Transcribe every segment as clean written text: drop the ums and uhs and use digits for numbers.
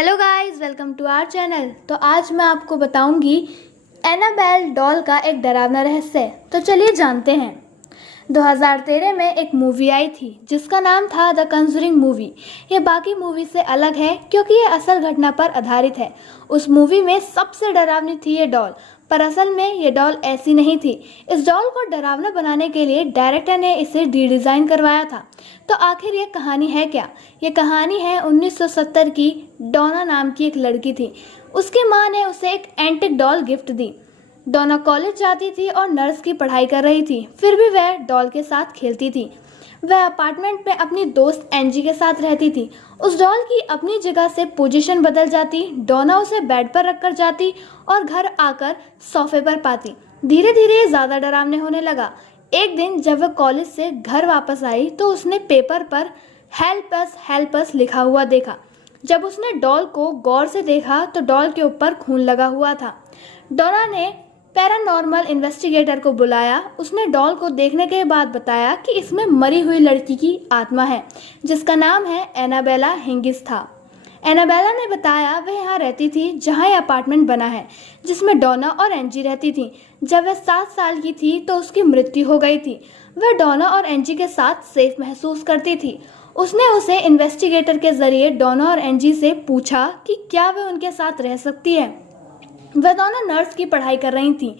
Hello guys, welcome to our channel. तो आज मैं आपको बताऊंगी एनाबेल डॉल का एक डरावना रहस्य। तो चलिए जानते हैं। 2013 में एक मूवी आई थी जिसका नाम था द कंजरिंग मूवी। ये बाकी मूवी से अलग है क्योंकि ये असल घटना पर आधारित है। उस मूवी में सबसे डरावनी थी ये डॉल, पर असल में ये डॉल ऐसी नहीं थी। इस डॉल को डरावना बनाने के लिए डायरेक्टर ने इसे रीडिज़ाइन करवाया था। तो आखिर ये कहानी है क्या? ये कहानी है 1970 की। डोना नाम की एक लड़की थी। उसकी माँ ने उसे एक एंटिक डॉल गिफ्ट दी। डोना कॉलेज जाती थी और नर्स की पढ़ाई कर रही थी, फिर भी वह डॉल के साथ खेलती थी। वह अपार्टमेंट में अपनी दोस्त एंजी के साथ रहती थी। उस डॉल की अपनी जगह से पोजीशन बदल जाती। डोना उसे बेड पर रखकर जाती और घर आकर सोफे पर पाती। धीरे धीरे ज़्यादा डरावने होने लगा। एक दिन जब वह कॉलेज से घर वापस आई तो उसने पेपर पर हेल्प अस लिखा हुआ देखा। जब उसने डॉल को गौर से देखा तो डॉल के ऊपर खून लगा हुआ था। डोना ने पैरानॉर्मल इन्वेस्टिगेटर को बुलाया। उसने डॉल को देखने के बाद बताया कि इसमें मरी हुई लड़की की आत्मा है जिसका नाम है एनाबेला हिंगिस था। एनाबेला ने बताया वह यहाँ रहती थी जहाँ यह अपार्टमेंट बना है, जिसमें डोना और एंजी रहती थी। जब वह 7 साल की थी तो उसकी मृत्यु हो गई थी। वह डोना और एंजी के साथ सेफ महसूस करती थी। उसने उसे इन्वेस्टिगेटर के जरिए डोना और एंजी से पूछा कि क्या वह उनके साथ रह सकती है। वह दोनों नर्स की पढ़ाई कर रही थीं।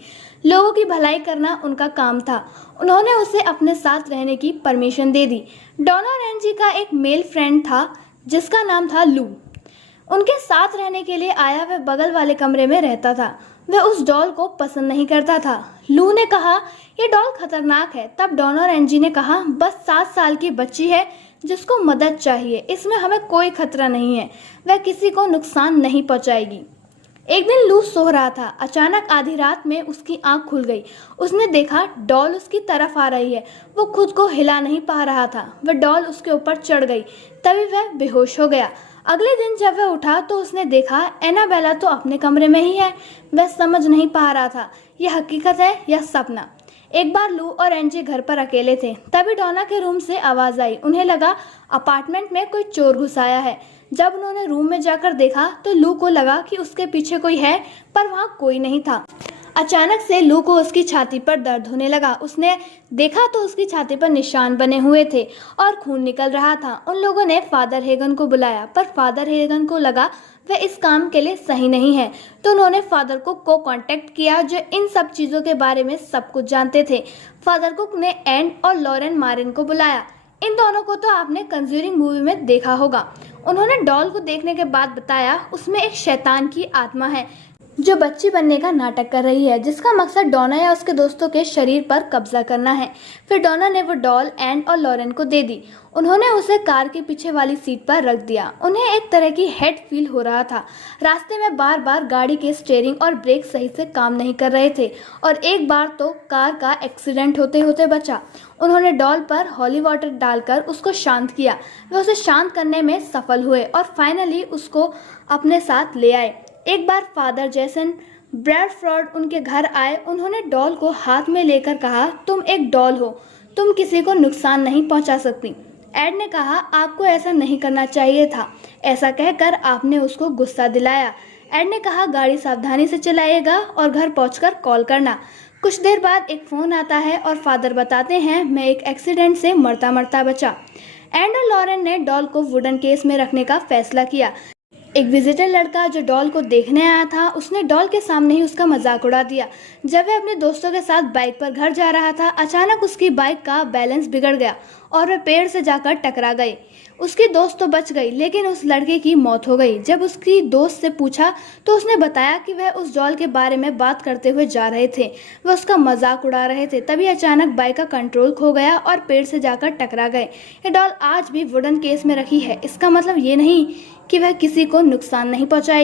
लोगों की भलाई करना उनका काम था। उन्होंने उसे अपने साथ रहने की परमिशन दे दी। डोना और एंजी का एक मेल फ्रेंड था जिसका नाम था लू। उनके साथ रहने के लिए आया। वह बगल वाले कमरे में रहता था। वह उस डॉल को पसंद नहीं करता था। लू ने कहा यह डॉल खतरनाक है। तब डोना और एंजी ने कहा बस 7 साल की बच्ची है जिसको मदद चाहिए, इसमें हमें कोई खतरा नहीं है, वह किसी को नुकसान नहीं पहुंचाएगी। एक दिन लू सो रहा था। अचानक आधी रात में उसकी आंख खुल गई। उसने देखा डॉल उसकी तरफ आ रही है। वो खुद को हिला नहीं पा रहा था। वह डॉल उसके ऊपर चढ़ गई। तभी वह बेहोश हो गया। अगले दिन जब वह उठा तो उसने देखा एनाबेला तो अपने कमरे में ही है। वह समझ नहीं पा रहा था यह हकीकत है या सपना। एक बार लू और एंजी घर पर अकेले थे। तभी डोना के रूम से आवाज़ आई। उन्हें लगा अपार्टमेंट में कोई चोर घुस आया है। जब उन्होंने रूम में जाकर देखा तो लू को लगा कि उसके पीछे कोई है, पर वहाँ कोई नहीं था। अचानक से लू को उसकी छाती पर दर्द होने लगा। उसने देखा तो उसकी छाती पर निशान बने हुए थे और खून निकल रहा था। उन लोगों ने फादर हेगन को बुलाया, पर फादर हेगन को लगा वह इस काम के लिए सही नहीं है। तो उन्होंने फादर कुक को कांटेक्ट किया जो इन सब चीज़ों के बारे में सब कुछ जानते थे। फादर कुक ने एंड और लॉरेन मारिन को बुलाया। इन दोनों को तो आपने कंज्यूरिंग मूवी में देखा होगा। उन्होंने डॉल को देखने के बाद बताया उसमें एक शैतान की आत्मा है जो बच्ची बनने का नाटक कर रही है, जिसका मकसद डोना या उसके दोस्तों के शरीर पर कब्जा करना है। फिर डोना ने वो डॉल एंड और लॉरेन को दे दी। उन्होंने उसे कार के पीछे वाली सीट पर रख दिया। उन्हें एक तरह की हेड फील हो रहा था। रास्ते में बार बार गाड़ी के स्टीयरिंग और ब्रेक सही से काम नहीं कर रहे थे और एक बार तो कार का एक्सीडेंट होते होते बचा। उन्होंने डॉल पर हॉली वाटर डालकर उसको शांत किया। वे उसे शांत करने में सफल हुए और फाइनली उसको अपने साथ ले आए। एक बार फादर जैसन ब्रैडफोर्ड उनके घर आए। उन्होंने डॉल को हाथ में लेकर कहा तुम एक डॉल हो, तुम किसी को नुकसान नहीं पहुंचा सकती। एड ने कहा आपको ऐसा नहीं करना चाहिए था। ऐसा कहकर आपने उसको गुस्सा दिलाया। एड ने कहा गाड़ी सावधानी से चलाइएगा और घर पहुंचकर कॉल करना। कुछ देर बाद एक फ़ोन आता है और फादर बताते हैं मैं एक एक्सीडेंट से मरता मरता बचा। एंड और लॉरेन ने डॉल को वुडन केस में रखने का फैसला किया। एक विजिटर लड़का जो डॉल को देखने आया था उसने डॉल के सामने ही उसका मजाक उड़ा दिया। जब वह अपने दोस्तों के साथ बाइक पर घर जा रहा था अचानक उसकी बाइक का बैलेंस बिगड़ गया और वह पेड़ से जाकर टकरा गई। उसकी दोस्त तो बच गई लेकिन उस लड़के की मौत हो गई। जब उसकी दोस्त से पूछा तो उसने बताया कि वह उस डॉल के बारे में बात करते हुए जा रहे थे। वह उसका मजाक उड़ा रहे थे। तभी अचानक बाइक का कंट्रोल खो गया और पेड़ से जाकर टकरा गए। ये डॉल आज भी वुडन केस में रखी है। इसका मतलब ये नहीं कि वह किसी को नुकसान नहीं पहुंचाएगी।